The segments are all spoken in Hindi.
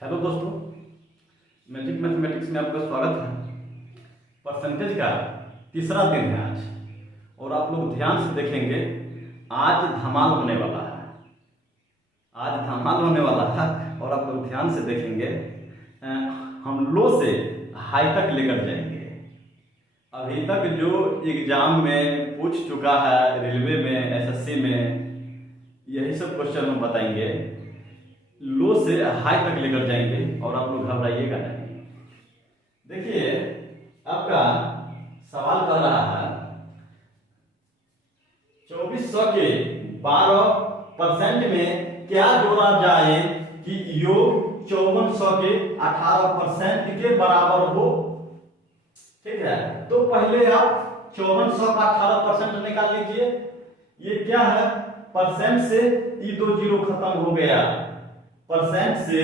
हेलो दोस्तों, मैजिक मैथमेटिक्स में आपका स्वागत है। परसेंटेज का तीसरा दिन है आज और आप लोग ध्यान से देखेंगे। आज धमाल होने वाला है। आज धमाल होने वाला है और आप लोग ध्यान से देखेंगे। हम लो से हाई तक लेकर जाएंगे। अभी तक जो एग्जाम में पूछ चुका है, रेलवे में, एसएससी में, यही सब क्वेश्चन हम बताएंगे। लो से हाई तक लेकर जाएंगे और आप लोग घबराइएगा नहीं। देखिए, आपका सवाल कह रहा है 2400 के 12% में क्या जोड़ा जाए कि योग 5400 के 18% के बराबर हो। ठीक है, तो पहले आप 5400 का 18% निकाल लीजिए। ये क्या है? परसेंट से ये दो जीरो खत्म हो गया। परसेंट से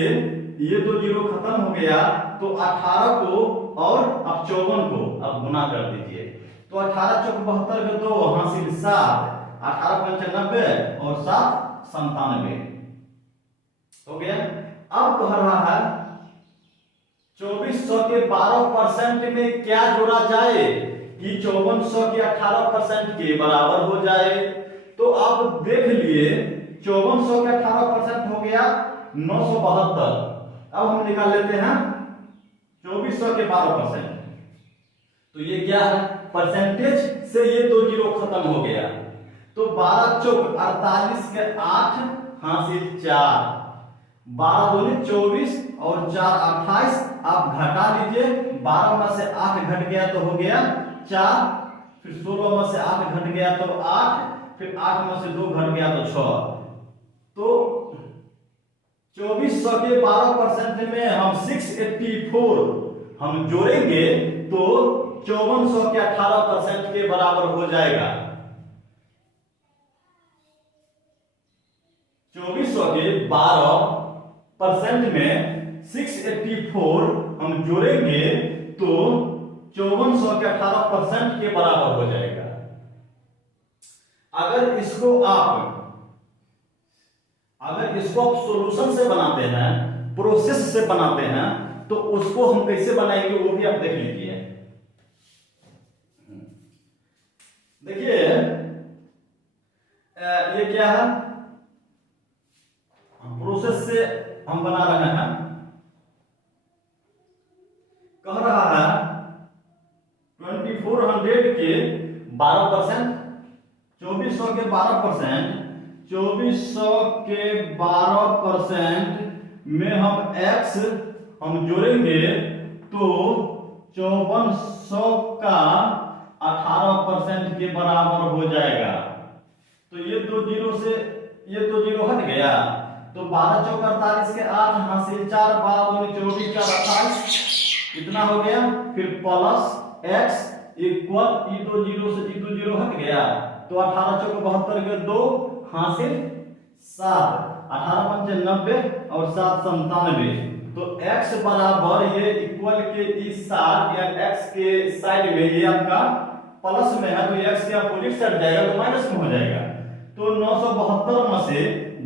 ये दो जीरो खत्म हो गया तो 18 को और अब 54 को अब गुना कर दीजिए। तो 18 चौक 72 के 2 हासिल 7, 18 पंच 90 और 7 97 हो गया। अब कह रहा है 2400 के 12% में क्या जोड़ा जाए कि 5400 के 18% के बराबर हो जाए। तो आप देख लिए 5400 के 18% हो गया 972। अब हम निकाल लेते हैं 2400 के 12%। तो ये क्या है? परसेंटेज से ये दो जीरो खत्म हो गया। तो 12 चौक 48 के 8 हासिल 4, 12 दूनी 24 और 4 28। आप घटा लीजिए, 12 में से 8 घट गया तो हो गया 4, फिर 16 में से 8 घट गया तो 8, फिर 8 में से 2 घट गया तो 6। तो 2400 के 12% में हम 684 हम जोड़ेंगे तो 5400 के 18% के बराबर हो जाएगा। 2400 के 12% में 684 हम जोड़ेंगे तो 5400 के 18% के बराबर हो जाएगा। अगर इसको आप सॉल्यूशन से बनाते हैं, प्रोसेस से बनाते हैं, तो उसको हम कैसे बनाएंगे वो भी आप देख लीजिए। देखिए, ये क्या है? प्रोसेस से हम बना रहे हैं। कह रहा है 2400 के 12%, 2400 के 12%, 2400 के 12% में हम x हम जोड़ेंगे तो 5400 का 18% के बराबर हो जाएगा। तो ये दो जीरो से ये दो जीरो हट गया तो 12 चौक 48 के 8 हासिल 4, 12 दूनी 24, 4 28 इतना हो गया। फिर प्लस x इक्वल ये दो जीरो से ये दो जीरो हट गया तो 18 चौक 72 के 2 हासिल 7, 18 पंच 90 और 7 97। तो x बराबर ये इक्वल के इस साइड या x के साइड में ये आपका प्लस में है तो x के अपोजिट साइड जाएगा तो माइनस में हो जाएगा। तो 972 में से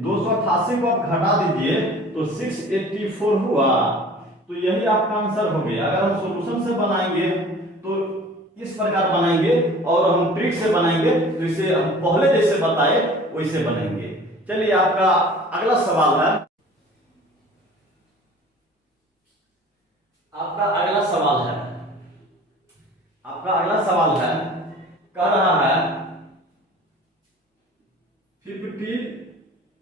288 को आप घटा दीजिए तो 684 हुआ। तो यही आपका आंसर हो गया। अगर हम सॉल्यूशन से बनाएंगे तो इस प्रकार बनाएंगे और हम ट्रिक से बनाएंगे तो इसे हम पहले जैसे बताए वैसे बनेंगे। चलिए, आपका अगला सवाल है। आपका अगला सवाल है कह रहा है 50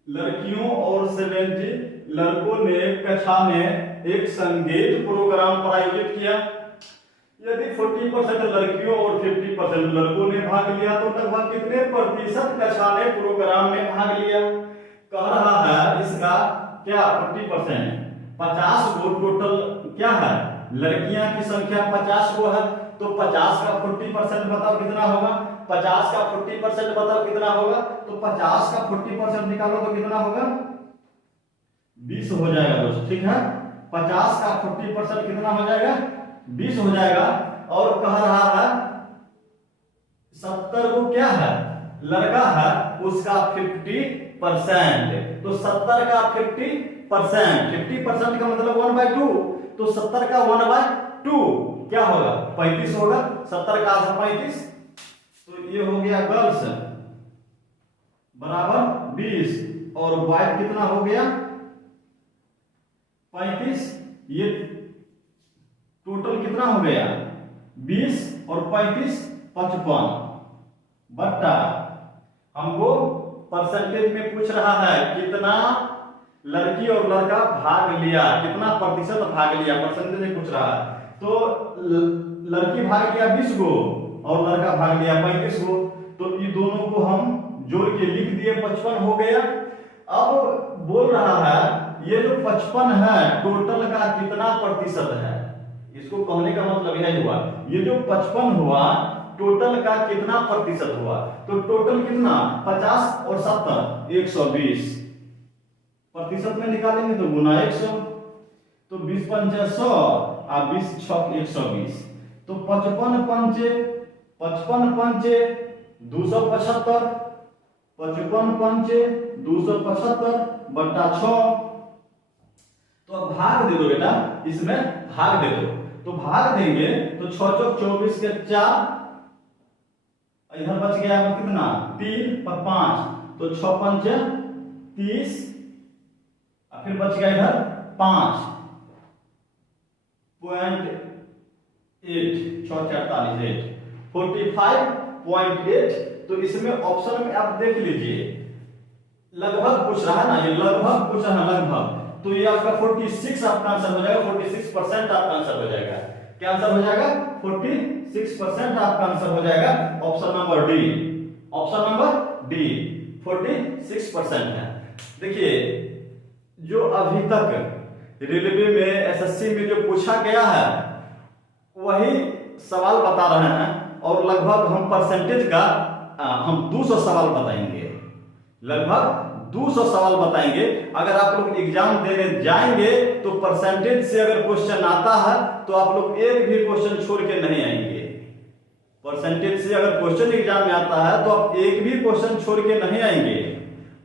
लड़कियों और 70 लड़कों ने कक्षा में एक संगीत प्रोग्राम पर आयोजित किया। यदि 40% लड़कियों और 50% लड़कों ने भाग लिया तो लगभग कितने प्रतिशत कक्षा ने प्रोग्राम में भाग लिया। कह रहा है इसका क्या 40%, 50 गो टोटल क्या है? लड़कियां की संख्या 50 गो है तो 50 का 40% बताओ कितना होगा। 50 का 40% बताओ कितना होगा। तो 50 का 40% निकालो तो कितना होगा? 20 हो जाएगा दोस्त। ठीक है, 50 का 40% कितना हो जाएगा? 20 हो जाएगा। और कह रहा है 70 को क्या है? लड़का है, उसका 50%। तो 70 का 50% का मतलब 1/2, तो 70 का 1/2 क्या होगा 35 होगा, 70 का आधा 35, तो ये हो गया गर्ल्स बराबर 20 और बॉयज कितना हो गया 35, ये टोटल कितना हो गया 20 और 35 55 बट्टा हमको परसेंटेज में पूछ रहा है कितना लड़की और लड़का भाग लिया, कितना प्रतिशत भाग लिया, परसेंटेज में पूछ रहा है। तो लड़की भाग लिया 20 गो और लड़का भाग लिया 35 गो, तो ये दोनों को हम जोड़ के लिख दिए 55 हो गया। अब बोल रहा है ये जो 55 है टोटल का कितना प्रतिशत है, इसको कहने का मतलब यह हुआ ये जो 55 हुआ टोटल का कितना प्रतिशत हुआ, तो टोटल कितना 50 और 70 120 प्रतिशत में निकालेंगे तो गुना 100, तो 20 पंचे 100 और 20 छक 120, तो 55 पंचे 275, 55 पंचे 275 बट्टा 6, तो अब भाग दे दो बेटा, इसमें भाग दे दो, तो भाग देंगे तो 6 चौक 24 के 4, इधर बच गया कितना 3 पर 5, तो 6 पंचे 30, फिर बच गया इधर 5.8 45.8, तो इसमें ऑप्शन में आप देख लीजिए लगभग पूछ रहा है ना, ये लगभग पूछ रहा है लगभग, तो ये आपका 46 आपका आंसर हो जाएगा, 46% आपका आंसर हो जाएगा। क्या आंसर हो जाएगा 46% आपका आंसर हो जाएगा, option number D, option number D 46% है। देखिए जो अभी तक रेलवे में एसएससी में जो पूछा गया है वही सवाल बता रहे हैं, और लगभग हम परसेंटेज का हम 200 सवाल बताएंगे, लगभग 200 सवाल बताएंगे। अगर आप लोग एग्जाम देने जाएंगे तो परसेंटेज से अगर क्वेश्चन आता है तो आप लोग एक भी क्वेश्चन छोड़ के नहीं आएंगे, परसेंटेज से अगर क्वेश्चन एग्जाम में आता है तो आप एक भी क्वेश्चन छोड़ के नहीं आएंगे,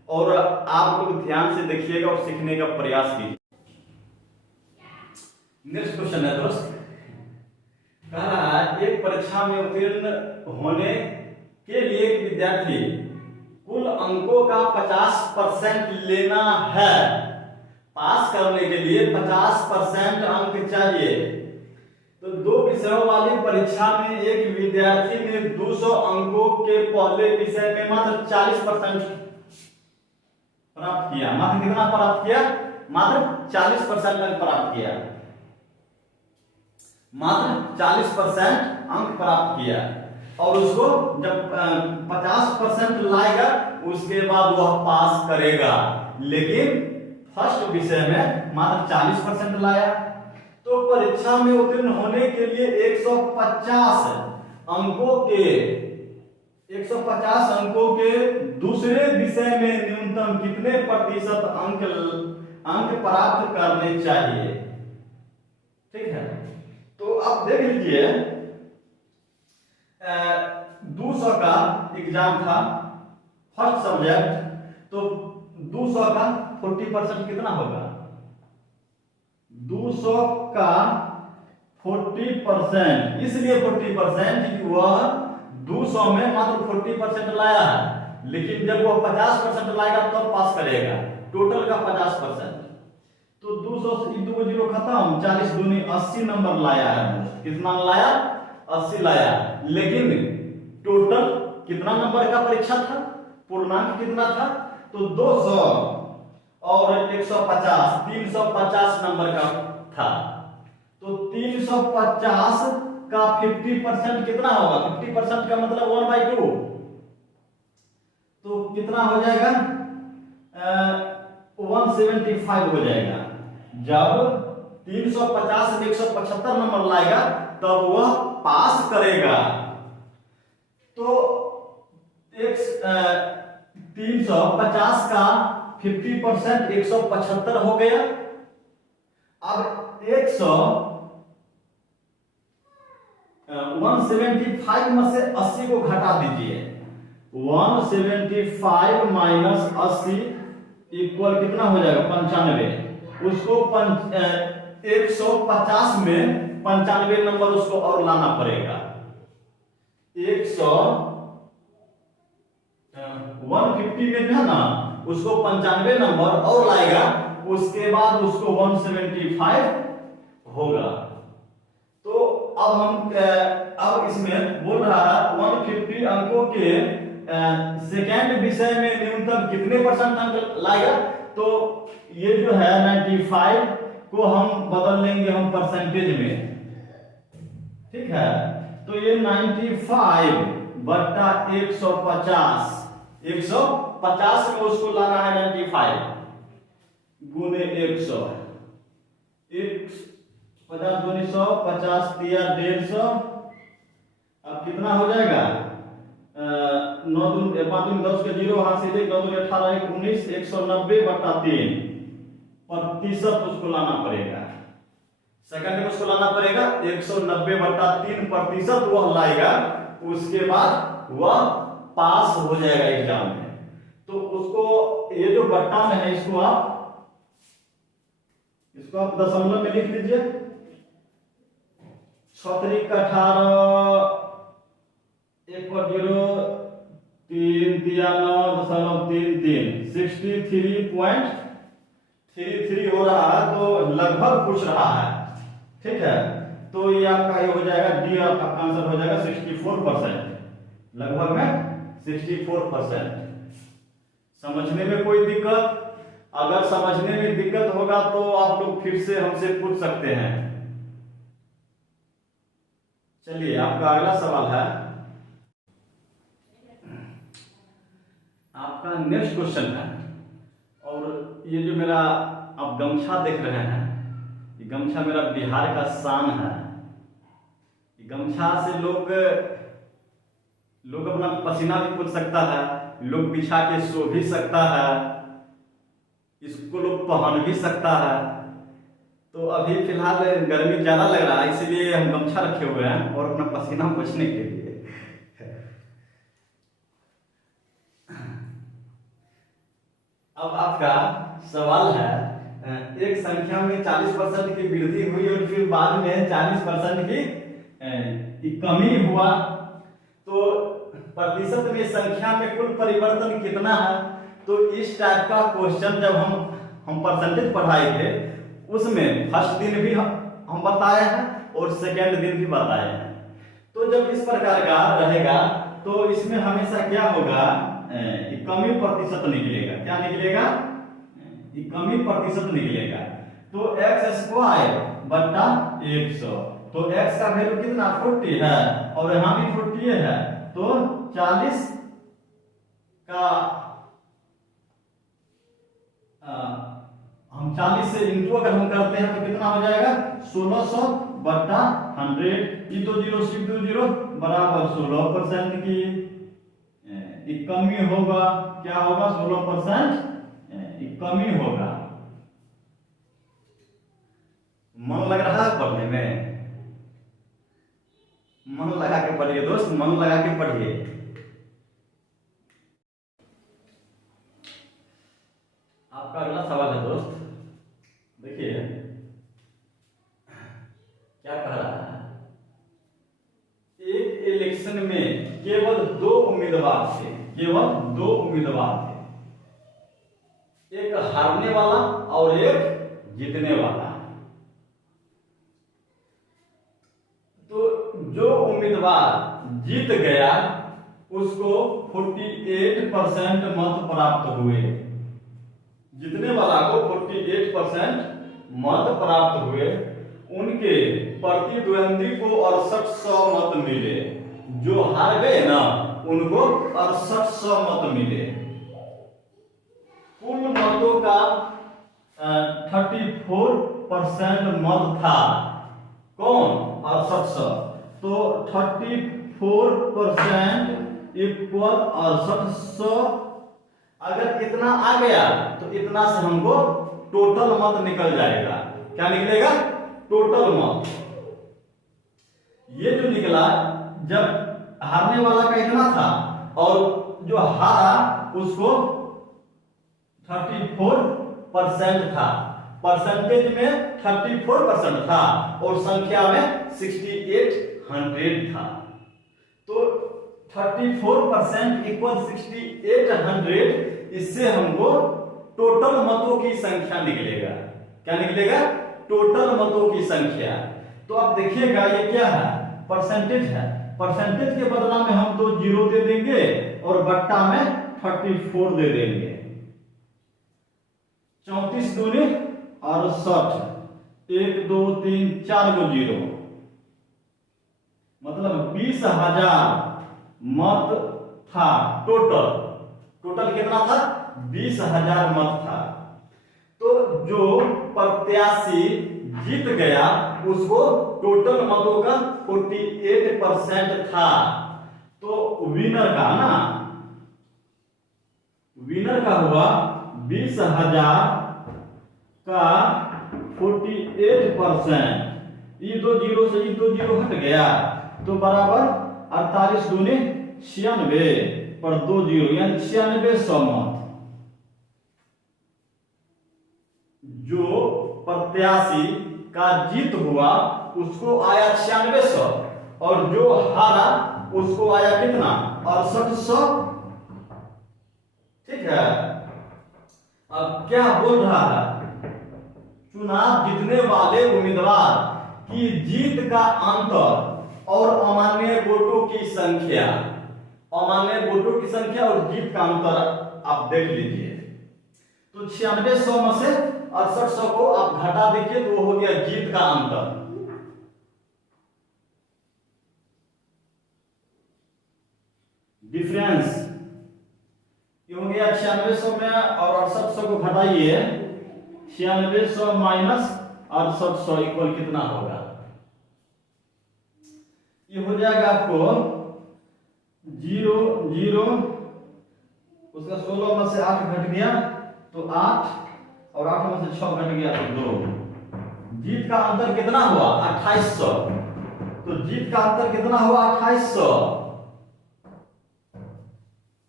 और आप लोग ध्यान से देखिएगा और सीखने का प्रयास कीजिए। नेक्स्ट क्वेश्चन है दोस्त, कहा एक परीक्षा में उत्तीर्ण होने के लिए एक विद्यार्थी कुल अंकों का 50% लेना है, पास करने के लिए 50% अंक चाहिए, तो 2 विषयों वाली परीक्षा में एक विद्यार्थी ने 200 अंकों के पहले विषय में मात्र 40% प्राप्त किया, मात्र कितना प्राप्त किया, मात्र 40% अंक प्राप्त किया, मात्र 40% अंक प्राप्त किया, और उसको जब 50% लाएगा उसके बाद वह पास करेगा, लेकिन फर्स्ट विषय में मात्र 40% लाया, तो परीक्षा में उत्तीर्ण होने के लिए 150 अंकों के दूसरे विषय में न्यूनतम कितने प्रतिशत अंक प्राप्त करने चाहिए। ठीक है, तो आप देख लीजिए 200 का एग्जाम था फर्स्ट सब्जेक्ट, तो 200 का 40% कितना होगा, 200 का 40%, इसलिए 40% कि वह 200 में मात्र 40% लाया है, लेकिन जब वह 50% लाएगा तब तो पास करेगा, टोटल का 50%, तो 200 से 2 जीरो खत्म, 40 दूनी 80 नंबर लाया है, कितना लाया 80 लाया, लेकिन टोटल कितना नंबर का परीक्षा था, पूर्णांक कितना था, तो 200 और 150 350 नंबर का था, तो 350 का 50% कितना होगा, 50% का मतलब 1/2, तो कितना हो जाएगा 175 हो जाएगा। जब 350 से 175 नंबर लाएगा तब वह पास करेगा, तो 350 का 50% 175 हो गया। अब 175 में से 80 को घटा दीजिए, 175 माइनस 80 इक्वल कितना हो जाएगा 95, उसको 150 में 95 नंबर उसको और लाना पड़ेगा। 150 में जो है ना उसको 95 नंबर और लाएगा, उसके बाद उसको 175 होगा। तो अब इसमें बोल रहा है 150 अंकों के सेकेंड विषय में न्यूनतम कितने परसेंट अंक लाएगा। तो ये जो है 95 को हम बदल लेंगे हम परसेंटेज में, ठीक है। तो ये 95 बट्टा 150, 150 में उसको लाना है 95 गुने 100, 50 दूनी 100, 50 दिया 150। अब कितना हो जाएगा, 9 दूनी 5 दूनी 10 के 0 वहां से 9 दूनी 18 1 19, 190 बट्टा 3 प्रतिशत उसको लाना पड़ेगा। सेकंड में उसको लाना पड़ेगा 190 बट्टा 3 प्रतिशत वह लाएगा, उसके बाद वह पास हो जाएगा एग्जाम में। तो उसको ये जो बट्टा में है इसको आप दशमलव में लिख लीजिए। 6 3 का 18, 1 पर 0, 3 दिया 9.33, 63.33 हो रहा है। तो लगभग पूछ रहा है, ठीक है। तो ये आपका ये हो जाएगा, डी आपका आंसर हो जाएगा 64%, लगभग में 64%। समझने में कोई दिक्कत? अगर समझने में दिक्कत होगा तो आप लोग फिर से हमसे पूछ सकते हैं। चलिए आपका अगला सवाल है, आपका नेक्स्ट क्वेश्चन है। और ये जो मेरा आप गमछा देख रहे हैं, ये गमछा मेरा बिहार का शान है। गमछा से लोग अपना पसीना भी पोंछ सकता है, लोग बिछा के सो भी सकता है, इसको लोग पहन भी सकता है। तो अभी फिलहाल गर्मी ज्यादा लग रहा है, इसलिए हम गमछा रखे हुए हैं और अपना पसीना पोंछने के लिए। अब आपका सवाल है, एक संख्या में 40% की वृद्धि हुई और फिर बाद में 40% की कमी हुआ, तो प्रतिशत में संख्या में कुल परिवर्तन कितना है। तो इस टाइप का क्वेश्चन जब हम परसेंटेज पढ़ाए थे, उसमें फर्स्ट दिन भी हम बताए हैं और सेकेंड दिन भी बताए हैं। तो जब इस प्रकार का रहेगा तो इसमें हमेशा क्या होगा, कमी प्रतिशत निकलेगा। क्या निकलेगा, कमी प्रतिशत निकलेगा। तो x स्क्वायर बट्टा 100, तो x का वैल्यू कितना 40 है और यहाँ भी 40 है, तो 40 का हम 40 से इंटू अगर हम करते हैं तो कितना हो जाएगा 1600 बट्टा 100। ये तो 0 शिफ्ट 0 बराबर 16% की कमी होगा। क्या होगा, 16% कमी होगा। मन लग रहा है पढ़ने में? मन लगा के पढ़िए दोस्त, मन लगा के पढ़िए। आपका अगला सवाल है दोस्त, देखिए क्या कह रहा है। एक इलेक्शन में केवल 2 उम्मीदवार थे, केवल 2 उम्मीदवार थे, एक हारने वाला और एक जीतने वाला। तो जो उम्मीदवार जीत गया उसको 48% मत प्राप्त हुए, जीतने वाला को 48% मत प्राप्त हुए। उनके प्रतिद्वंदी को 6800 मत मिले। जो हार गए ना उनको 6800 मत मिले। कुल मतों का 34% मत था। कौन? 6800। तो 34% इक्वल 6800। अगर इतना आ गया तो इतना से हमको टोटल मत निकल जाएगा। क्या निकलेगा? टोटल मत। ये जो निकला, जब हारने वाला का इतना था और जो हारा उसको 34% था, परसेंटेज में 34% था और संख्या में 6800 था। तो 34% इक्वल 6800, इससे हमको टोटल मतों की संख्या निकलेगा। क्या निकलेगा? टोटल मतों की संख्या। तो आप देखिएगा ये क्या है? परसेंटेज है। परसेंटेज के बदला में हम तो 0 दे देंगे और बट्टा में 34 दे देंगे। 34 दूनी 68, 1 2 3 4 गो 0, मतलब 20,000 मत था टोटल। टोटल कितना था? 20,000 मत था। तो जो प्रत्याशी जीत गया उसको टोटल मतों का 48% था। तो विनर का ना, विनर का हुआ 20,000 का 48%। ये 2 जीरो से ये 2 जीरो हट गया तो बराबर 48 दूनी 96 पर 2 जीरो यानी 9600 मत। जो प्रत्याशी का जीत हुआ उसको आया 9600 और जो हारा उसको आया कितना? 6800। ठीक है। अब क्या बोल रहा है? चुनाव जीतने वाले उम्मीदवार की जीत का अंतर और अमान्य वोटों की संख्या, अमान्य वोटों की संख्या और जीत का अंतर आप देख लीजिए। तो 9600 में से 6800 को आप घटा दीजिए तो वो हो गया जीत का अंतर। डिफरेंस ये हो गया 9600 में और 6800 को घटाइए। 9600 माइनस 6800 इक्वल कितना होगा? ये हो जाएगा आपको 0 0, उसका 16 में से 8 घट गया तो 8 और 8 में से 6 घट गया तो 2। जीत का अंतर कितना हुआ? 2800। तो जीत का अंतर कितना हुआ? 2800।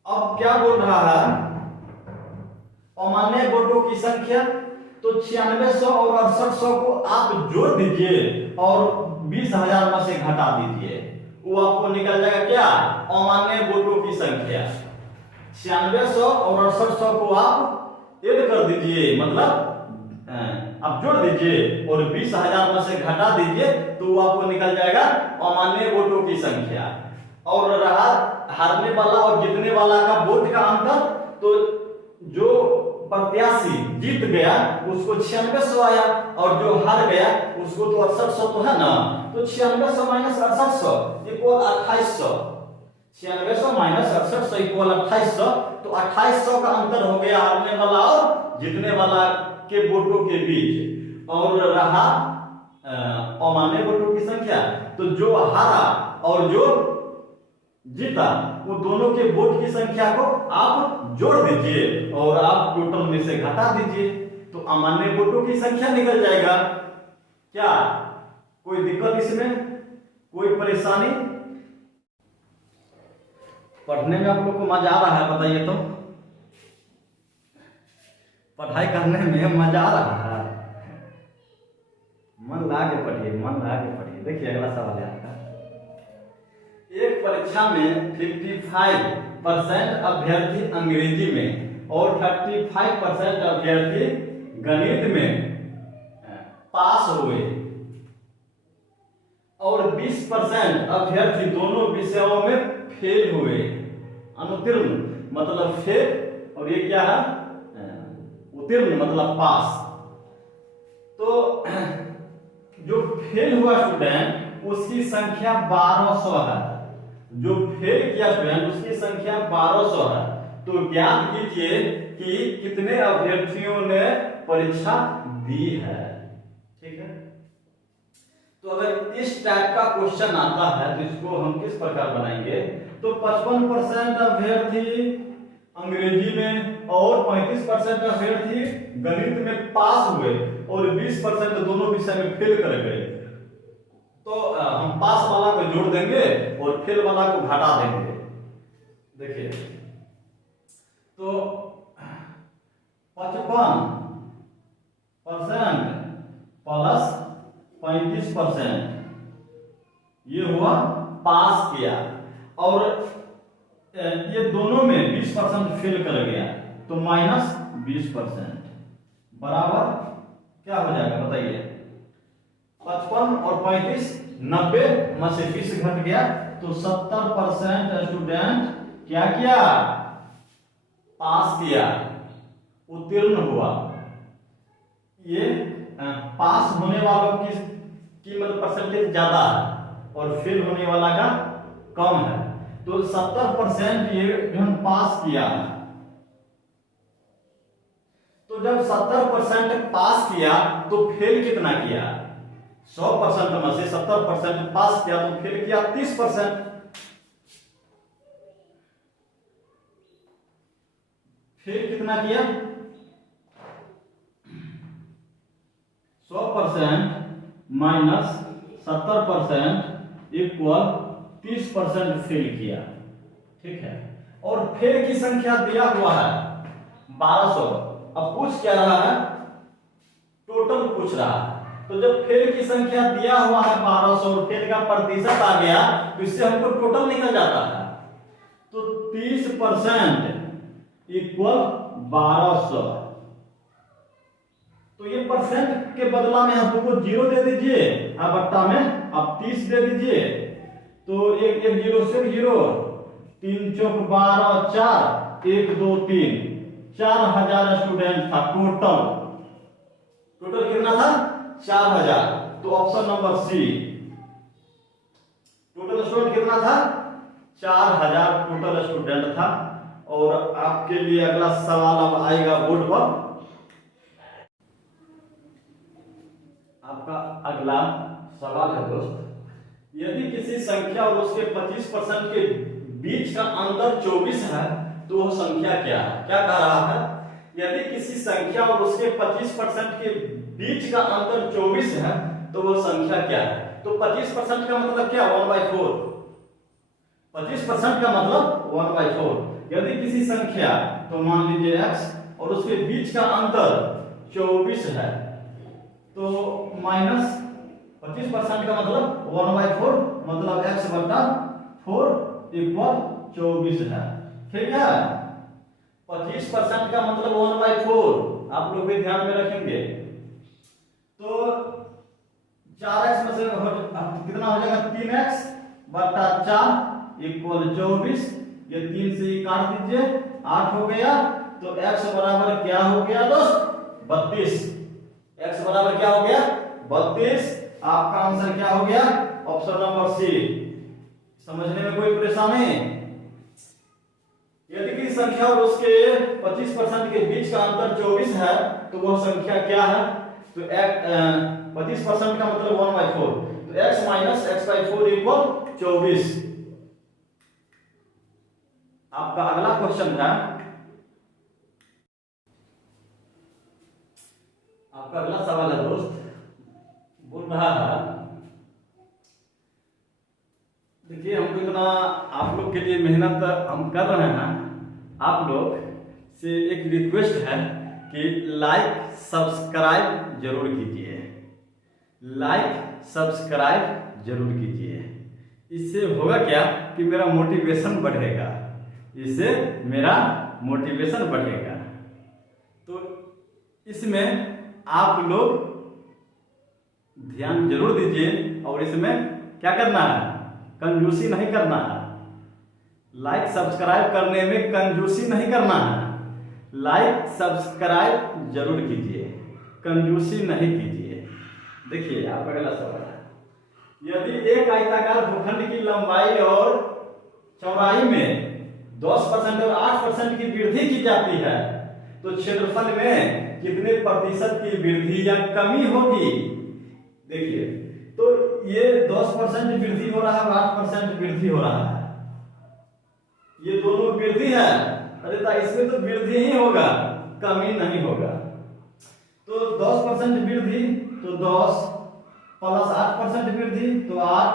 अब क्या बोल रहा है? अमान्य वोटों की संख्या। तो 9600 और 6800 को आप जोड़ दीजिए और 20,000 में से घटा दीजिए, वो आपको निकल जाएगा क्या? अमान्य वोटों की संख्या। 9600 और 6800 को आप ऐड कर दीजिए, मतलब आप जोड़ दीजिए और 20,000 में से घटा दीजिए तो वो आपको निकल जाएगा अमान्य वोटों की संख्या। और रहा हारने वाला और जीतने वाला का वोट का अंतर, तो जो प्रत्याशी जीत गया उसको 9600 आया और जो हार गया उसको तो 6800 तो है ना। तो 9600 माइनस 6800 इक्वल 2800। 9600 minus 6800 equal 2800। तो 2800 का अंतर हो गया हारने वाला और जीतने वाला के वोटों के बीच। और रहा अमान्य वोटों की संख्या, तो जो हारा और जो जीता वो दोनों के वोट की संख्या को आप जोड़ दीजिए और आप टोटल में से घटा दीजिए तो अमान्य वोटों की संख्या निकल जाएगा। क्या कोई दिक्कत इसमें? कोई परेशानी? पढ़ने में आप लोग को मजा आ रहा है? बताइए तो। पढ़ाई करने में मजा आ रहा है? मन लगा के पढ़िए, मन लगा के पढ़िए। देखिए अगला सवाल है आपका। एक परीक्षा में 55% अभ्यर्थी अंग्रेजी में और 35% अभ्यर्थी गणित में पास हुए और 20% अभ्यर्थी दोनों विषयों में फेल हुए। अनुत्तीर्ण मतलब फेल और ये क्या है? उत्तीर्ण मतलब पास। तो जो फेल हुआ स्टूडेंट उसकी संख्या 1200 है। जो फेल किया स्टूडेंट उसकी संख्या 1200 है। तो ज्ञात कीजिए कि कितने अभ्यर्थियों ने परीक्षा दी है। ठीक है। तो अगर इस टाइप का क्वेश्चन आता है तो इसको हम किस प्रकार बनाएंगे? तो 55% अभ्यर्थी अंग्रेजी में और 35% अभ्यर्थी गणित में पास हुए और 20% दोनों विषय में फेल कर गए। तो हम पास वाला को जोड़ देंगे और फेल वाला को घटा देंगे। देखिए तो 55 प्लस 35%, ये हुआ पास किया। और ये दोनों में 20% फेल कर गया, तो माइनस 20% बराबर क्या हो जाएगा बताइए? 55 और 35 90 में से 20 घट गया, तो 70% स्टूडेंट क्या किया? पास किया, उत्तीर्ण हुआ। ये पास होने वालों की मतलब परसेंटेज ज्यादा है और फेल होने वाला का कम है, तो 70% ये जो पास किया। तो जब 70% पास किया तो फेल कितना किया? 100% में से 70% पास किया तो फेल किया 30%। फेल कितना किया? 100% माइनस 70% इक्वल 30% फेल किया। ठीक है, और फेल की संख्या दिया हुआ है 1200। अब पूछ क्या रहा है? टोटल पूछ रहा है। तो जब फेल की संख्या दिया हुआ है 1200 और फेल का प्रतिशत आ गया, तो इससे हमको टोटल निकल जाता है। तो 30% इक्वल 1200। तो ये परसेंट के बदला में हमको 0 दे दीजिए, अब बट्टा में आप 30 दे दीजिए। तो एक 0 से 0, 3 चौक 12, 4 1 2 3, 4000 स्टूडेंट था टोटल। टोटल कितना था? 4000। तो option number C, total student कितना था? 4000 टोटल स्टूडेंट था। और आपके लिए अगला सवाल अब आएगा बोर्ड पर। आपका अगला सवाल है दोस्त, यदि किसी संख्या और उसके 25% के बीच का अंतर 24 है तो वह संख्या क्या है? क्या कह रहा है? यदि किसी संख्या और उसके 25% के बीच का अंतर 24 है तो वह संख्या क्या है? तो 25% का मतलब क्या? 1/4। 25% का मतलब 1/4। यदि किसी संख्या, तो मान लीजिए x, और उसके बीच का अंतर 24 है, तो माइनस 25% का मतलब 1/4, मतलब x बटा 4 इक्वल 24 है। ठीक है, 25% का मतलब 1/4 आप लोग भी ध्यान में रखेंगे। तो 4x में से कितना हो जाएगा? 3x बटा 4 इक्वल 24। ये 3 से ही काट दीजिए, 8 हो गया। तो x बराबर क्या हो गया दोस्त? 32। x बराबर क्या हो गया? 32। आपका आंसर क्या हो गया? Option number C. समझने में कोई परेशानी? यदि किसी संख्या और उसके 25% के बीच का अंतर 24 है तो वह संख्या क्या है? तो 25% का मतलब 1/4, तो x माइनस x/4 इक्वल 24। आपका अगला क्वेश्चन है, आपका अगला सवाल है दोस्त, बोल रहा है, देखिए हमको इतना आप लोग के लिए मेहनत हम कर रहे हैं, आप लोग से एक रिक्वेस्ट है कि लाइक सब्सक्राइब जरूर कीजिए। लाइक सब्सक्राइब जरूर कीजिए। इससे होगा क्या कि मेरा मोटिवेशन बढ़ेगा, इससे मेरा मोटिवेशन बढ़ेगा। तो इसमें आप लोग ध्यान जरूर दीजिए और इसमें क्या करना है? कंजूसी नहीं करना है। लाइक सब्सक्राइब करने में कंजूसी नहीं करना है। लाइक सब्सक्राइब जरूर कीजिए, कंजूसी नहीं कीजिए। देखिए आपका अगला सवाल है, यदि एक आयताकार भूखंड की लंबाई और चौड़ाई में 10% और 8% की वृद्धि की जाती है तो क्षेत्रफल में कितने प्रतिशत की वृद्धि या कमी होगी? देखिए, तो ये 10% वृद्धि हो रहा है, 8% वृद्धि हो रहा है, ये दोनों वृद्धि है। अरे तो इसमें तो वृद्धि ही होगा, कमी नहीं होगा। तो 10% वृद्धि तो 10 प्लस 8% वृद्धि तो 8,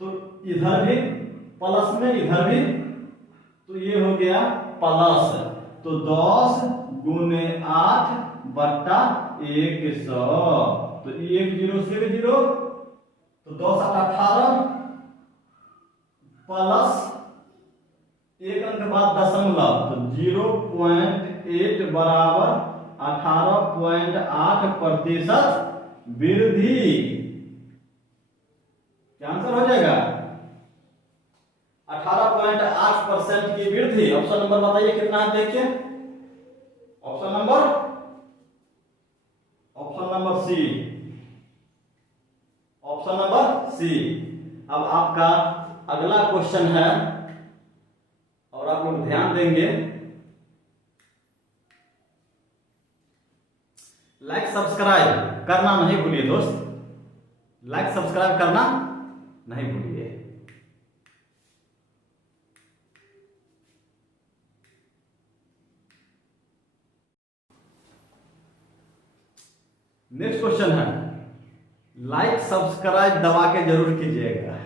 तो इधर भी प्लस में इधर भी, तो ये हो गया प्लस, तो 10 गुने 8 बट्टा 100। तो 1 0 से 0 तो 10 18 प्लस 1 अंक बाद दशमलव तो 0.8 बराबर 18.8% वृद्धि। क्या आंसर हो जाएगा? 18.8% की वृद्धि। ऑप्शन नंबर बताइए कितना है, देखिए option number C, option number C. अब आपका अगला क्वेश्चन है और आप लोग ध्यान देंगे। लाइक सब्सक्राइब करना नहीं भूलिए दोस्त, लाइक सब्सक्राइब करना नहीं भूलिए। नेक्स्ट क्वेश्चन है, लाइक सब्सक्राइब दबा के जरूर कीजिएगा,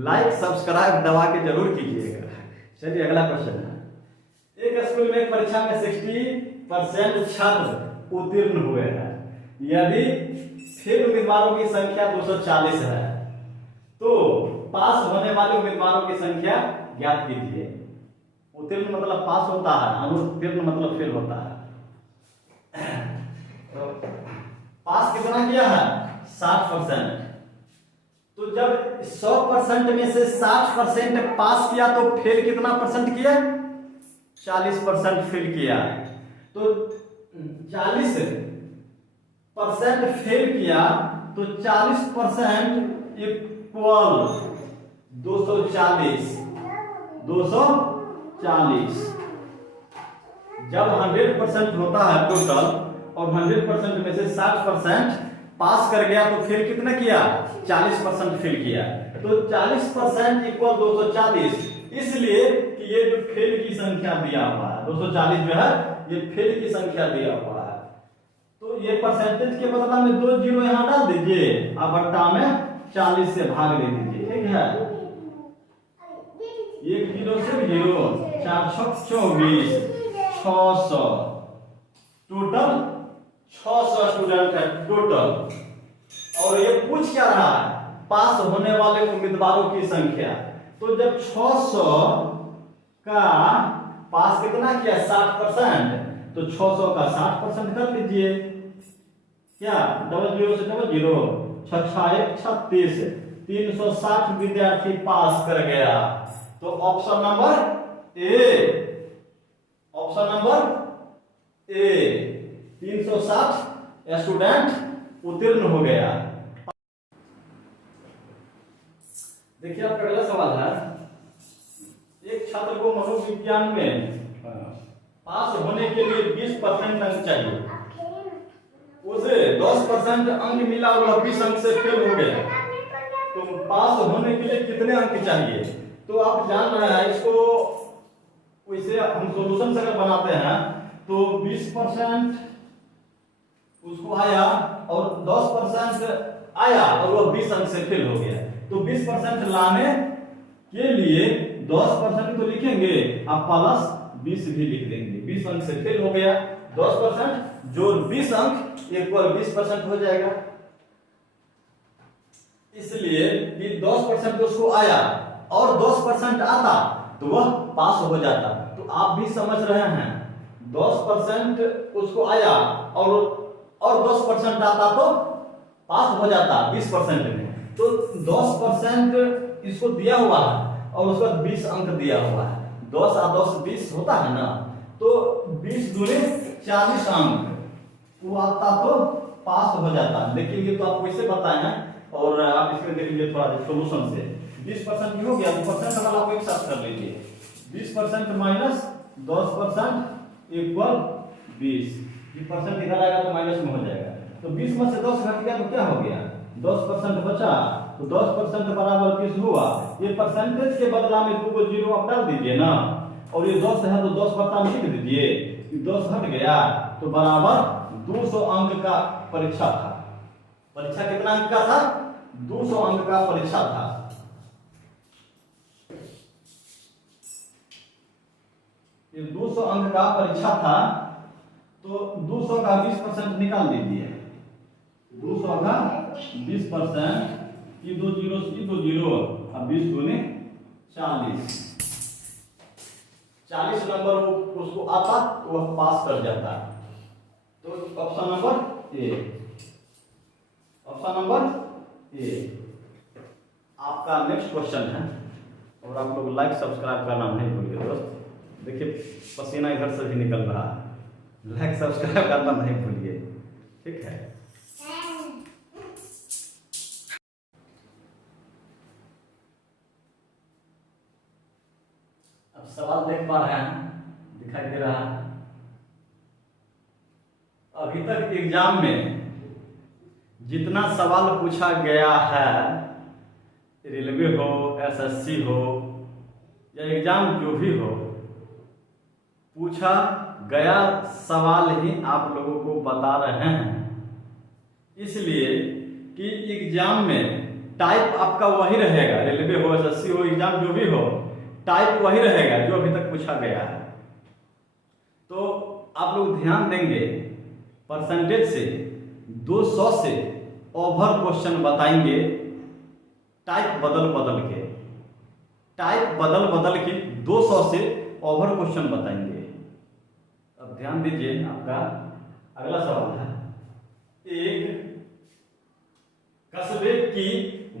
लाइक सब्सक्राइब दबा के जरूर कीजिएगा। चलिए अगला क्वेश्चन है, एक स्कूल में परीक्षा में 60% छात्र उत्तीर्ण हुए हैं, यदि फेल उम्मीदवारों की संख्या 240 है तो पास होने वाले उम्मीदवारों की संख्या ज्ञात कीजिए। उत्तीर्ण मतलब पास होता है, अनुत्तीर्ण मतलब फेल होता है। तो पास कितना किया है? 60%। तो जब 100% में से 60% पास किया तो फेल कितना परसेंट किया? 40% फेल किया। तो 40% फेल किया तो 40% इक्वल 240। जब 100% होता है टोटल और 100% में से 60% पास कर गया तो फेल कितना किया? 40% फेल किया। तो 40% इक्वल 240, इसलिए कि ये जो फेल की संख्या दिया हुआ है 240 जो है ये फेल की संख्या दिया हुआ है। तो ये परसेंटेज के बदला में 2 जीरो यहाँ डाल दीजिए और बट्टा में 40 से भाग दे दीजिए, ठीक है। 1 0 से 0 4 24 600 टोटल 600 स्टूडेंट है टोटल। और ये पूछ क्या रहा है? पास होने वाले उम्मीदवारों की संख्या। तो जब 600 का पास कितना किया? 60%। तो 600 का 60% कर लीजिए। क्या? 00 से 00 6 36 360 विद्यार्थी पास कर गया। तो option number A, option number A 360 student उत्तीर्ण हो गया। देखिए आपका अगला सवाल है, एक छात्र को मनोविज्ञान में पास होने के लिए 20% अंक चाहिए, उसे 10% अंक मिला और 20 अंक से फेल हो गया, तो पास होने के लिए कितने अंक चाहिए? तो आप जान रहे हैं इसको, वैसे हम सॉल्यूशन से अगर बनाते हैं तो 20% उसको आया और 10% आया और वो 20 अंक से फेल हो गया। तो 20% लाने के लिए 10% तो लिखेंगे आप प्लस 20 भी लिख देंगे। 20 अंक से फेल हो गया, 10% जोड़ 20 अंक इक्वल 20% हो जाएगा। इसलिए कि 10% उसको आया और 10% आता तो वह पास हो जाता। तो आप भी समझ रहे हैं 10% उसको आया और 10% आता तो पास हो जाता 20% में। तो 10% इसको दिया हुआ है और उसके बाद 20 अंक दिया हुआ है। 10 और 10 20 होता है ना, तो 20 दूनी 40 अंक वो आता तो पास हो जाता। लेकिन ये तो आपको इससे बताए हैं और आप इसमें देख लीजिए थोड़ा सोल्यूशन से। 20% हो गया तो परसेंट वाला आप एक साथ कर लीजिए। 20% माइनस 10% इक्वल 20। ये परसेंट इधर आएगा तो माइनस में हो जाएगा। तो 20 में से 10 घट गया तो क्या हो गया? 10% बचा। तो 10% बराबर 20 हुआ। ये परसेंटेज के बदला में 2 को जीरो आप डाल दीजिए ना, और ये 10 है तो 10 बटा में लिख दीजिए। 10 हट गया तो बराबर 200 अंक का परीक्षा था। परीक्षा कितना अंक का था? 200 अंक का परीक्षा था। ये 200 अंक का परीक्षा था। तो 200 का 20% निकाल दीजिए। 200 का 20%, ये दो जीरो अब 20 दूनी 40। 40 नंबर उसको आता तो वह पास कर जाता। तो option number A, option number A आपका नेक्स्ट क्वेश्चन है। और आप लोग लाइक सब्सक्राइब करना नहीं भूलिए दोस्त। देखिए पसीना इधर से भी निकल रहा है। लाइक सब्सक्राइब करना नहीं भूलिए, ठीक है। अब सवाल देख पा रहे हैं, दिखाई दे रहा है। अभी तक एग्जाम में जितना सवाल पूछा गया है, रेलवे हो, एसएससी हो या एग्जाम जो भी हो, पूछा गया सवाल ही आप लोगों को बता रहे हैं। इसलिए कि एग्जाम में टाइप आपका वही रहेगा, रेलवे हो, एसएससी हो, एग्जाम जो भी हो, टाइप वही रहेगा जो अभी तक पूछा गया है। तो आप लोग ध्यान देंगे, परसेंटेज से 200 से ओवर क्वेश्चन बताएंगे, टाइप बदल बदल के, टाइप बदल बदल के 200 से ओवर क्वेश्चन बताएंगे। अब ध्यान दीजिए, आपका अगला सवाल है, एक कस्बे की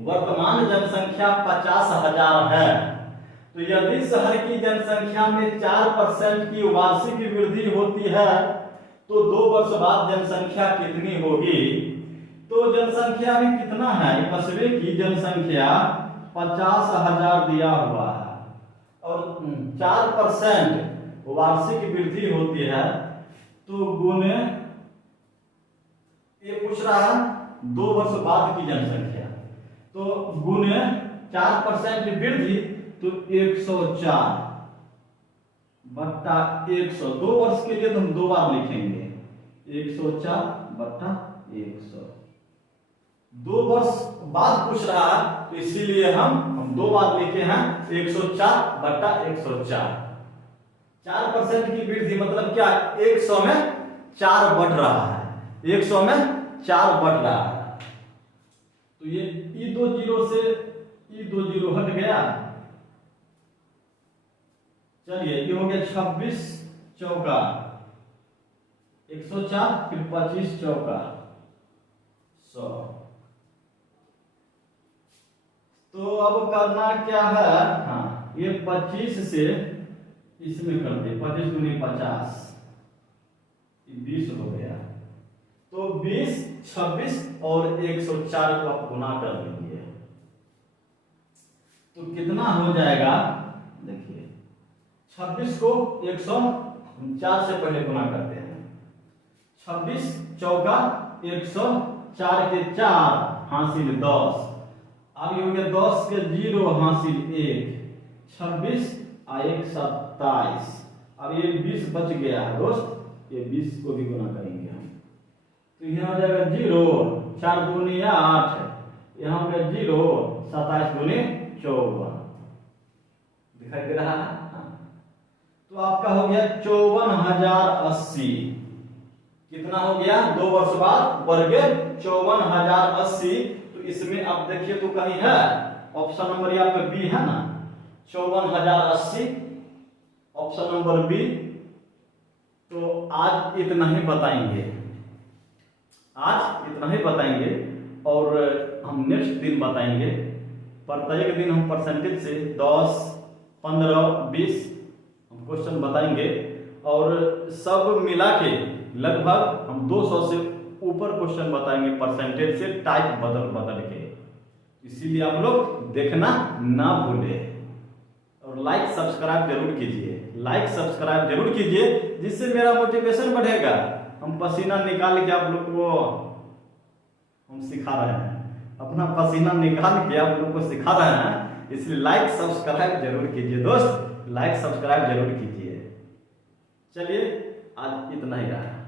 वर्तमान जनसंख्या 50,000 है, तो यदि शहर की जनसंख्या में 4% की वार्षिक वृद्धि होती है तो 2 वर्ष बाद जनसंख्या कितनी होगी। तो जनसंख्या में कितना है, कस्बे की जनसंख्या 50,000 दिया हुआ है और 4% वार्षिक वृद्धि होती है, तो गुने ये पूछ रहा है 2 वर्ष बाद की जनसंख्या, तो गुने 4% वृद्धि तो 104 बट्टा 100। 2 वर्ष के लिए तो हम 2 बार लिखेंगे, 104 बट्टा 100। 2 वर्ष बाद पूछ रहा है तो इसीलिए हम 2 बार लिखे हैं, 104 बट्टा 104। 4% की वृद्धि मतलब क्या, 100 में 4 बढ़ रहा है, 100 में 4 बढ़ रहा है। तो ये ई 2 जीरो से ई 2 जीरो हट गया। चलिए ये हो गया 26 चौका 104, फिर 25 चौका 100। तो अब करना क्या है, हाँ ये 25 से इसमें कर दे, 25 दूनी 50, 20 हो गया। तो 20, 26 और 104 को आप गुना कर देंगे तो कितना हो जाएगा। देखिए 26 को 104 से पहले गुना करते हैं, 26 चौका 104 के 4 हासिल 10। अब ये हो गया 10 के 0 हासिल 1, 26 और 1 27। अब ये 20 बच गया है दोस्त, ये 20 को भी गुना करेंगे हम, तो यहाँ हो जाएगा 0, 4 दूनी 8, यहाँ हो गया 0, 27 दूनी 54। दिखाई दे रहा है। तो आपका हो गया 54,080। कितना हो गया, 2 वर्ष बाद बढ़ गए 54,080। तो इसमें आप देखिए तो कहीं है ऑप्शन नंबर ये आपका बी है ना, 54,080 ऑप्शन नंबर बी। तो आज इतना ही बताएंगे, आज इतना ही बताएंगे और हम नेक्स्ट दिन बताएंगे। प्रत्येक दिन हम परसेंटेज से 10, 15, 20 क्वेश्चन बताएंगे और सब मिला के लगभग हम 200 से ऊपर क्वेश्चन बताएंगे परसेंटेज से, टाइप बदल बदल के। इसीलिए आप लोग देखना ना भूले और लाइक सब्सक्राइब जरूर कीजिए, लाइक सब्सक्राइब जरूर कीजिए, जिससे मेरा मोटिवेशन बढ़ेगा। हम पसीना निकाल के आप लोग को हम सिखा रहे हैं, अपना पसीना निकाल के आप लोग को सिखा रहे हैं, इसलिए लाइक सब्सक्राइब जरूर कीजिए दोस्त, लाइक सब्सक्राइब जरूर कीजिए। चलिए आज इतना ही रहा।